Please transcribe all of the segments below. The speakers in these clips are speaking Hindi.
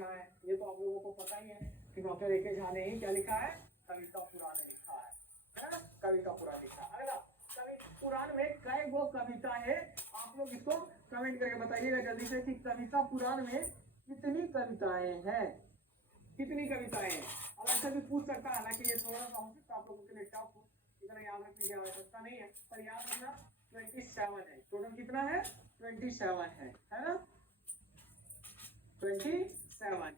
झा है, ये तो आप लोगों को पता ही है कि डॉक्टर ए के झा ने ही क्या लिखा है, कविता पुराण लिखा है ना, कविता पुराण लिखा है। अगला, पुराण में कई वो कविता है, आप लोग इसको कमेंट करके बताइएगा जल्दी से कि कविता पुराण में कितनी कविताएं हैं, कितनी कविताएं हैं। अब ऐसा भी पूछ सकता है ना कि ये थोड़ा सा हो सकता है आप लोगों के लिए टफ हो, इतना याद रखने की आवश्यकता नहीं है, पर याद रखना 27 है, टोटल कितना है 27 है ना, 27।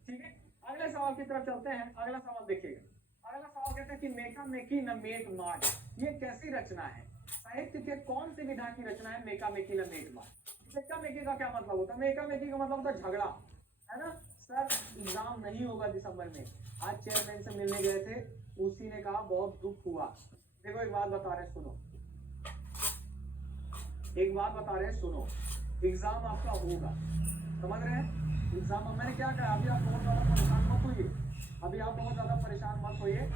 ठीक है, अगले सवाल की तरफ चलते हैं। अगला सवाल देखिएगा, अगला सवाल कहता है कि मेका मेकी न मेक मार, ये कैसी रचना है, साहित्य के कौन सी विधा की रचना है मेका मेकी न मेक मार। मेका मेकी का क्या मतलब होता है, मेका मेकी का मतलब होता है झगड़ा, है ना। सर एग्जाम नहीं होगा दिसंबर में, आज चेयरमैन से मिलने गए थे, उसी ने कहा बहुत दुख हुआ। देखो एक बात बता रहे सुनो, एक बात बता रहे सुनो, एग्जाम आपका होगा, समझ रहे हैं एग्जाम। अब मैंने क्या कहा, अभी आप बहुत ज्यादा परेशान मत होइए, अभी आप बहुत ज्यादा परेशान मत होइए।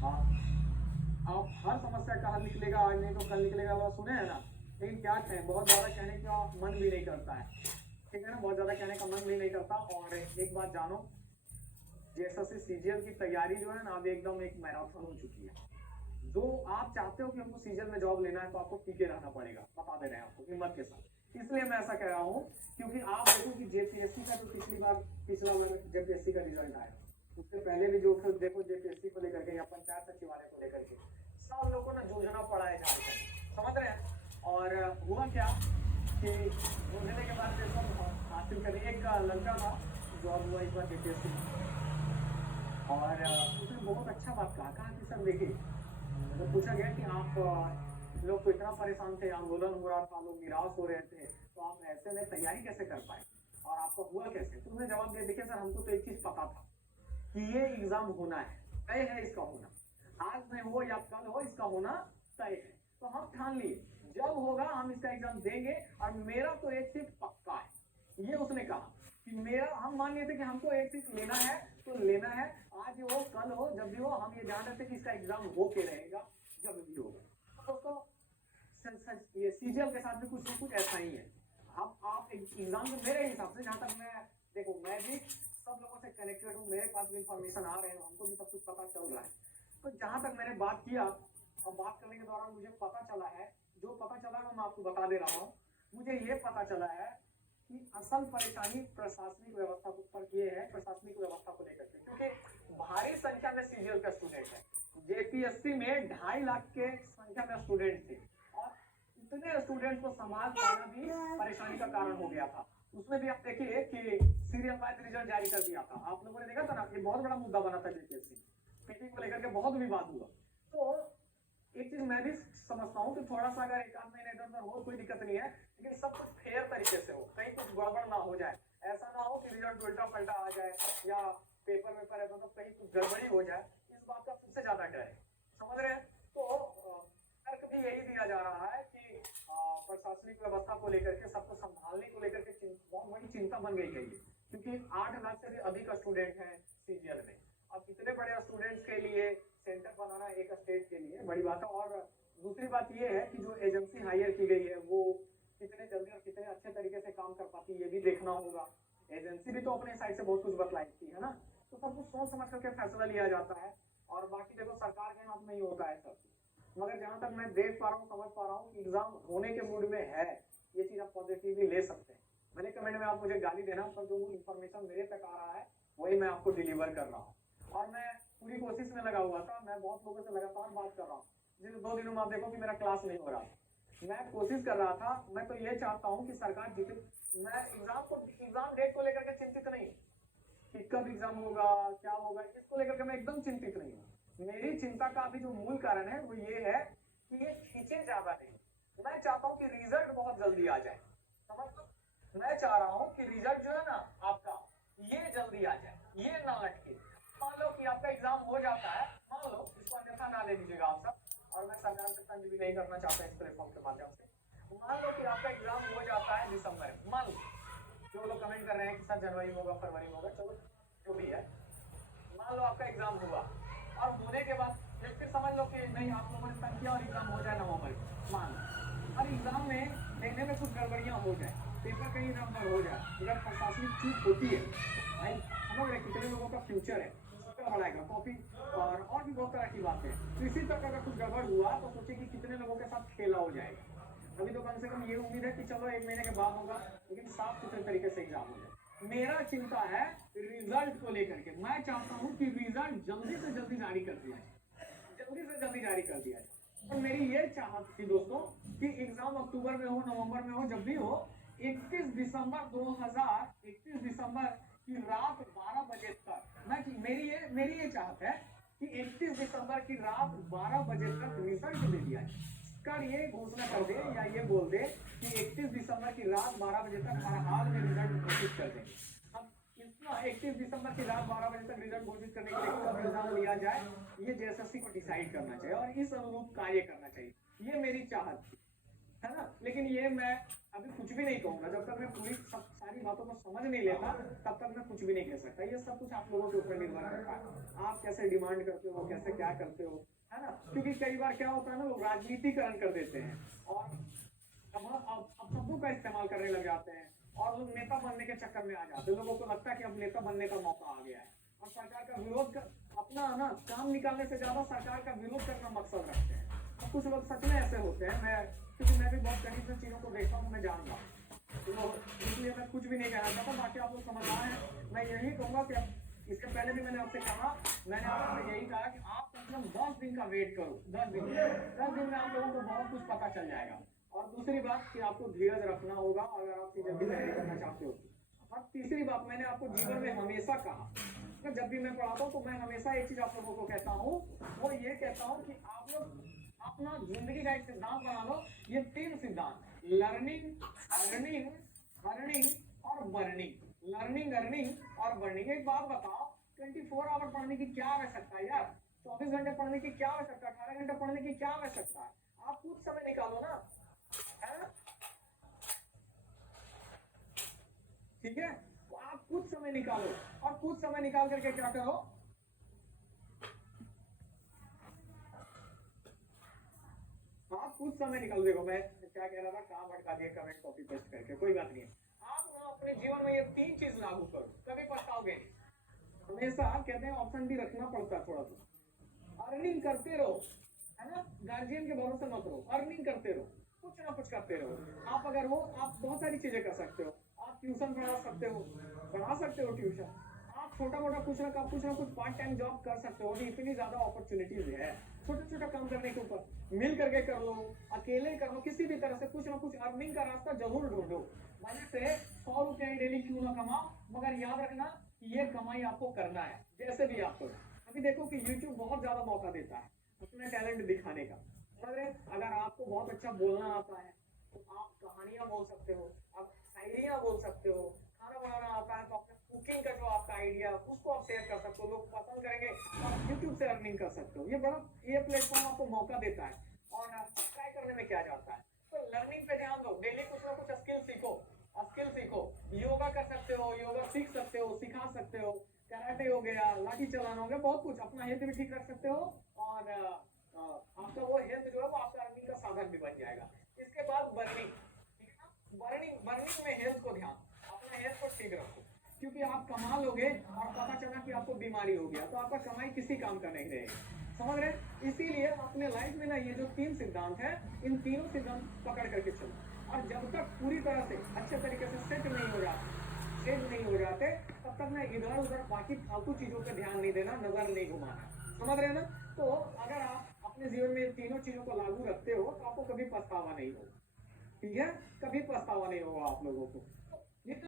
हाँ, आप हर समस्या का हल निकलेगा, आज नहीं तो कल निकलेगा, वो सुने है ना। लेकिन क्या कहें, बहुत ज्यादा कहने का मन भी नहीं करता है, ठीक है ना, बहुत ज्यादा कहने का मन भी नहीं करता। और एक बात जानो, जैसे सीजीएल की तैयारी जो है ना, अब एकदम एक मैराथन हो चुकी है। जो आप चाहते हो कि हमको सीजीएल में जॉब लेना है तो आपको टीके रहना पड़ेगा, बता दे रहे हैं आपको हिम्मत के साथ। इसलिए मैं ऐसा कह रहा हूँ क्योंकि आप देखो कि जेपीएससी का जो पिछला बार जेपीएससी का रिजल्ट आया, उससे पहले भी जो देखो जेपीएससी को लेकर के या पंचायत सचिवालय को लेकर के सब लोगों को ना जूझना पड़ा है झारखंड, समझ रहे हैं। और हुआ क्या कि जूझने के बाद हासिल करने, एक लड़का था जॉब हुआ इस बार जेपीएससी में, और उसने बहुत अच्छा बात कहा कि सर देखिए, तो पूछा गया कि आप लोग तो इतना परेशान थे, आंदोलन हो रहा था, लोग निराश हो रहे थे, तो आप ऐसे में तैयारी कैसे कर पाए और आपका हुआ कैसे। तो उसने जवाब दिया, देखिए सर हमको तो एक चीज पता था कि ये एग्जाम होना है, तय है इसका होना, आज में हो या कल हो इसका होना तय है। तो हम ठान लिए जब होगा हम इसका एग्जाम देंगे, और मेरा तो एक चीज पक्का है, ये उसने कहा कि मेरा, हम मान लिए थे कि हमको एक चीज लेना है तो लेना है, आज हो कल हो जब भी हो, हम ये जान रहे थे कि इसका एग्जाम हो के रहेगा जब भी होगा। तो दोस्तों ये सीजीएल के साथ भी कुछ ऐसा ही है। अब आप एग्जाम में, मेरे हिसाब से जहाँ तक मैं देखो, मैं भी सब लोगों से कनेक्टेड हूँ, मेरे पास भी इंफॉर्मेशन आ रहे हैं, हमको भी सब कुछ पता चल रहा है। तो जहाँ तक मैंने बात किया और बात करने के दौरान मुझे पता चला है, जो पता चला है मैं आपको बता दे रहा हूँ। मुझे ये पता चला है कि असल परेशानी प्रशासनिक व्यवस्था पर ये है, प्रशासनिक व्यवस्था को लेकर के, क्योंकि भारी संख्या में सीजीएल का स्टूडेंट है। जेपीएससी में 2.5 लाख के संख्या में स्टूडेंट थे, और इतने स्टूडेंट को संभाल पाना भी परेशानी का कारण हो गया था। उसमें भी आप देखिए कि सीरियल वाइज रिजल्ट जारी कर दिया था, आप लोगों ने देखा था ना, ये बहुत बड़ा मुद्दा बना था जेपीएससी, पीटी को लेकर के बहुत विवाद हुआ। तो एक चीज मैं भी समझता हूँ कि थोड़ा सा अगर एक आध महीने इधर उधर हो कोई दिक्कत नहीं है, लेकिन सब कुछ फेयर तरीके से हो, कहीं कुछ गड़बड़ ना हो जाए, ऐसा ना हो कि रिजल्ट उल्टा पलटा आ जाए या पेपर में पर मतलब कहीं कुछ गड़बड़ी हो जाए, इस बात का सबसे ज्यादा डर है, समझ रहे हैं। तो तर्क भी यही दिया जा रहा है कि प्रशासनिक व्यवस्था को लेकर के, सबको संभालने को लेकर के बहुत बड़ी चिंता बन गई है, क्योंकि 8 लाख से भी अधिक स्टूडेंट हैं सीजीएल में। अब इतने बड़े स्टूडेंट्स के लिए सेंटर बनाना एक स्टेट के लिए बड़ी बात है। और दूसरी बात ये है कि जो एजेंसी हायर की गई है वो कितने जल्दी और कितने अच्छे तरीके से काम कर पाती है, ये भी देखना होगा। एजेंसी भी तो अपने साइड से बहुत कुछ बतलाती है ना, तो सब कुछ सोच समझ करके फैसला लिया जाता है। और बाकी देखो सरकार के हाथ में ही होता है सब, मगर जहां तक मैं देख पा रहा हूँ, समझ पा रहा हूँ कि एग्जाम होने के मूड में है, ये चीज आप पॉजिटिवली ले सकते हैं। भले कमेंट में आप मुझे गाली देना, पर जो इन्फॉर्मेशन मेरे तक आ रहा है वही मैं आपको डिलीवर कर रहा हूँ, और मैं पूरी कोशिश में लगा हुआ था। मैं बहुत लोगों से लगातार बात कर रहा हूँ, जिन 2 दिनों में आप देखो कि मेरा क्लास नहीं हो रहा, मैं कोशिश कर रहा था। मैं तो ये चाहता हूँ कि सरकार जितने, मैं एग्जाम डेट को लेकर के चिंतित नहीं कि कब एग्जाम होगा क्या होगा, इसको लेकर के मैं एकदम चिंतित नहीं हूँ। मेरी चिंता का अभी जो मूल कारण है वो ये है कि ये खींचे ज्यादा नहीं, मैं चाहता हूँ कि रिजल्ट बहुत जल्दी आ जाए, समझ लो। मैं चाह रहा हूँ कि रिजल्ट जो है ना आपका, ये जल्दी आ जाए, ये ना लटके। मान लो कि आपका एग्जाम हो जाता है, मान लो, इसको अन्यथा ना ले लीजिएगा आप सब, और मैं सरकार से तंज भी नहीं करना चाहता इस प्लेटफॉर्म के माध्यम से। मान लो कि आपका एग्जाम हो जाता है दिसंबर में, मान लो, जो लोग कमेंट कर रहे हैं कि सर जनवरी में होगा, फरवरी में होगा, चलो जो भी है, मान लो आपका एग्जाम हुआ, और होने के बाद फिर समझ लो कि नहीं आप लोगों ने तंग किया और एग्जाम हो जाए नवंबर में, मान लो, और एग्जाम में देखने में कुछ गड़बड़ियां हो जाए, पेपर कहीं नंबर हो जाए, अगर प्रशासनिक चूक होती है भाई समझ रहे कितने लोगों का फ्यूचर है बढ़ाएगा कॉपी और भी बहुत तरह की बातें हैं। तो इसी तरह अगर कुछ गड़बड़ हुआ तो सोचिए कि कितने लोगों के साथ खेला हो जाएगा। अभी तो कम से कम ये उम्मीद है कि चलो 1 महीने के बाद होगा, लेकिन साफ सुथरे तरीके से एग्जाम हो जाए। मेरा चिंता है रिजल्ट को लेकर के। मैं चाहता हूँ कि रिजल्ट जल्दी से जल्दी जारी कर दिया जाए, जल्दी से जल्दी जारी कर दिया जाए। और मेरी ये चाहत थी दोस्तों कि एग्जाम अक्टूबर में हो, नवंबर में हो, जब भी हो, 31 दिसंबर 2021 की रात 12 बजे तक मेरी ये चाहत है कि 31 दिसंबर की रात 12 बजे तक रिजल्ट दे दिया जाए। कर ये घोषणा कर दे या ये बोल दे कि 31 दिसंबर की रात 12 बजे तक हर हाल में रिजल्ट घोषित कर देंगे। अब इतना 31 दिसंबर की रात 12 बजे तक रिजल्ट घोषित करने के लिए कब एग्जाम लिया जाए, ये जेएसएससी को डिसाइड करना चाहिए और इस अनुरूप कार्य करना चाहिए। ये मेरी चाहत थी, है ना। लेकिन ये मैं अभी कुछ भी नहीं कहूंगा जब तक मैं पूरी सारी बातों को समझ नहीं लेता, तब तक मैं कुछ भी नहीं कह सकता। ये सब कुछ आप लोगों के ऊपर निर्भर करता है, आप कैसे डिमांड करते हो, कैसे क्या करते हो, है ना। क्योंकि कई बार क्या होता है ना, लोग राजनीतिकरण कर देते हैं और अब शब्दों का इस्तेमाल करने लग जाते हैं और लोग नेता बनने के चक्कर में आ जाते हैं। लोगों को लगता है कि अब नेता बनने का मौका आ गया है और सरकार का विरोध अपना ना काम निकालने से ज्यादा सरकार का विरोध करना मकसद रखते हैं। और कुछ लोग सच में ऐसे होते हैं, क्योंकि मैं भी बहुत करीब से चीजों को देखता हूँ, मैं जानता हूँ, तो इसलिए मैं कुछ भी नहीं कहना चाहता। बाकी आप लोग समझदार हैं। मैं यही कहूंगा कि इसके पहले भी मैंने आपसे कहा, मैंने आपसे यही कहा कि आप मतलब 10 दिन का वेट करो। 10 दिन में आप लोगों को बहुत कुछ पता चल जाएगा। और दूसरी बात कि आपको धीरज रखना होगा अगर आप चीजें भी तैयारी करना चाहते हो। और तीसरी बात मैंने आपको जीवन में हमेशा कहा, जब भी मैं पढ़ाता हूँ तो मैं हमेशा एक चीज आप लोगों को कहता हूँ, वो ये कहता हूँ कि आप लोग अपना जिंदगी का एक सिद्धांत बना लो। ये 3 सिद्धांत, लर्निंग, अर्निंग, अर्निंग और बर्निंग। लर्निंग, अर्निंग और बर्निंग। एक बात बताओ, 24 आवर पढ़ने की क्या आवश्यकता है यार? 24 घंटे पढ़ने की क्या आवश्यकता है? 18 घंटे पढ़ने की क्या आवश्यकता है? आप कुछ समय निकालो ना, है? ठीक है, तो आप कुछ समय निकालो और कुछ समय निकाल करके क्या करो, आप कुछ समय निकाल। देखो मैं क्या कह रहा था, काम भटका दिया कमेंट कॉपी पेस्ट करके, कोई बात नहीं है। आप ना अपने जीवन में ये 3 चीज लागू करो, कभी पछताओगे नहीं। हमेशा कहते हैं ऑप्शन भी रखना पड़ता है थोड़ा सा। अर्निंग करते रहो, है ना, गार्जियन के भरोसे मत रहो, अर्निंग करते रहो, कुछ ना कुछ करते रहो। आप अगर हो, आप बहुत सारी चीजें कर सकते हो। आप ट्यूशन पढ़ा सकते हो ट्यूशन। आप छोटा मोटा कुछ ना कुछ पार्ट टाइम जॉब कर सकते हो। अभी इतनी ज्यादा अपॉर्चुनिटीज है, छोटा छोटा काम करने के ऊपर, मिल करके कर लो, अकेले कर लो, किसी भी तरह से कुछ ना कुछ अर्निंग का रास्ता जरूर ढूंढो। मजे से 100 रुपए डेली क्यों ना कमाओ, मगर याद रखना ये कमाई आपको करना है, जैसे भी आप करो। अभी देखो कि YouTube बहुत ज्यादा मौका देता है अपने टैलेंट दिखाने का। अगर आपको बहुत अच्छा बोलना आता है तो आप कहानियां बोल सकते हो, आप शायरियां बोल सकते हो। खाना बनाना आता है तो अपने कुकिंग का जो आपका आइडिया उसको आप शेयर कर सकते हो, लोग पसंद करेंगे तो आप यूट्यूब से अर्निंग कर सकते हो। ये प्लेटफॉर्म आपको मौका देता है और ट्राई करने में क्या जाता है। तो लर्निंग पे ध्यान दो, डेली कुछ ना कुछ स्किल सीखो। योगा कर सकते हो, योगा सीख सकते हो, सिखा सकते हो। कराटे हो गया, लाठी चलाना हो गया, बहुत कुछ। अपना हेल्थ भी ठीक रख सकते हो और आपका वो हेल्थ जो है वो आपका अर्निंग का साधन भी बन जाएगा। इसके बाद बर्निंग, ठीक है ना। बर्निंग में हेल्थ को ध्यान, अपने हेल्थ को ठीक रखो, क्योंकि आप कमा लोगे और पता चला कि आपको बीमारी हो गया तो आपका कमाई किसी काम का नहीं रहेगी। समझ रहे? इसीलिए अपने लाइफ में ना ये जो 3 सिद्धांत है, इन तीनों सिद्धांत पकड़ करके चलो। और जब तक पूरी तरह से अच्छे तरीके से सेट नहीं हो जाते तब तक ना इधर उधर बाकी फालतू चीजों पे ध्यान नहीं देना, नजर नहीं घुमाना। समझ रहे हैं ना? तो अगर आप अपने जीवन में तीनों चीजों को लागू रखते हो तो आपको कभी पछतावा नहीं होगा। ठीक है, कभी पछतावा नहीं होगा आप लोगों को।